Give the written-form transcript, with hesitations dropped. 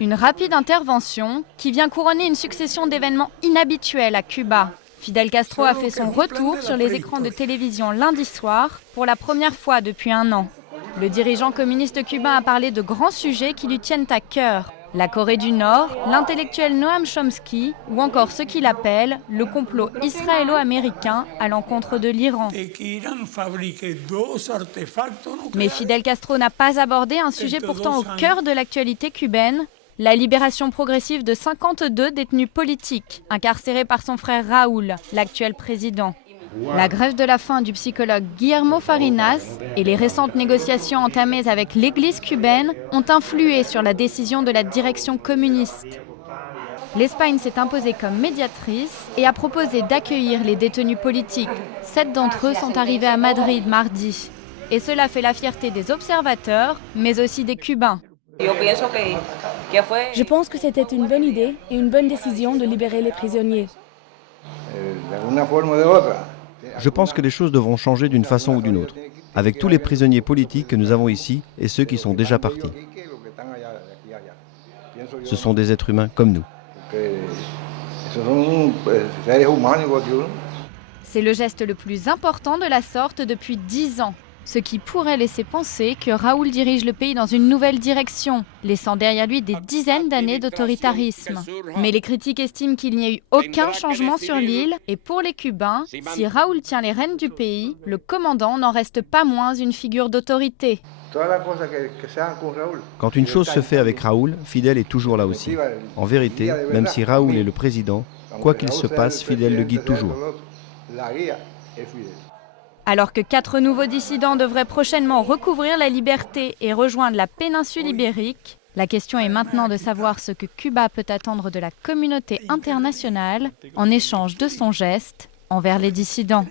Une rapide intervention qui vient couronner une succession d'événements inhabituels à Cuba. Fidel Castro a fait son retour sur les écrans de télévision lundi soir pour la première fois depuis 1 an. Le dirigeant communiste cubain a parlé de grands sujets qui lui tiennent à cœur. La Corée du Nord, l'intellectuel Noam Chomsky ou encore ce qu'il appelle le complot israélo-américain à l'encontre de l'Iran. Mais Fidel Castro n'a pas abordé un sujet pourtant au cœur de l'actualité cubaine, la libération progressive de 52 détenus politiques, incarcérés par son frère Raúl, l'actuel président. La grève de la faim du psychologue Guillermo Farinas et les récentes négociations entamées avec l'Église cubaine ont influé sur la décision de la direction communiste. L'Espagne s'est imposée comme médiatrice et a proposé d'accueillir les détenus politiques. 7 d'entre eux sont arrivés à Madrid mardi. Et cela fait la fierté des observateurs, mais aussi des Cubains. Je pense que c'était une bonne idée et une bonne décision de libérer les prisonniers. Je pense que les choses devront changer d'une façon ou d'une autre, avec tous les prisonniers politiques que nous avons ici et ceux qui sont déjà partis. Ce sont des êtres humains comme nous. C'est le geste le plus important de la sorte depuis 10 ans. Ce qui pourrait laisser penser que Raúl dirige le pays dans une nouvelle direction, laissant derrière lui des dizaines d'années d'autoritarisme. Mais les critiques estiment qu'il n'y a eu aucun changement sur l'île et pour les Cubains, si Raúl tient les rênes du pays, le commandant n'en reste pas moins une figure d'autorité. Quand une chose se fait avec Raúl, Fidel est toujours là aussi. En vérité, même si Raúl est le président, quoi qu'il se passe, Fidel le guide toujours. Alors que 4 nouveaux dissidents devraient prochainement recouvrir la liberté et rejoindre la péninsule ibérique, la question est maintenant de savoir ce que Cuba peut attendre de la communauté internationale en échange de son geste envers les dissidents.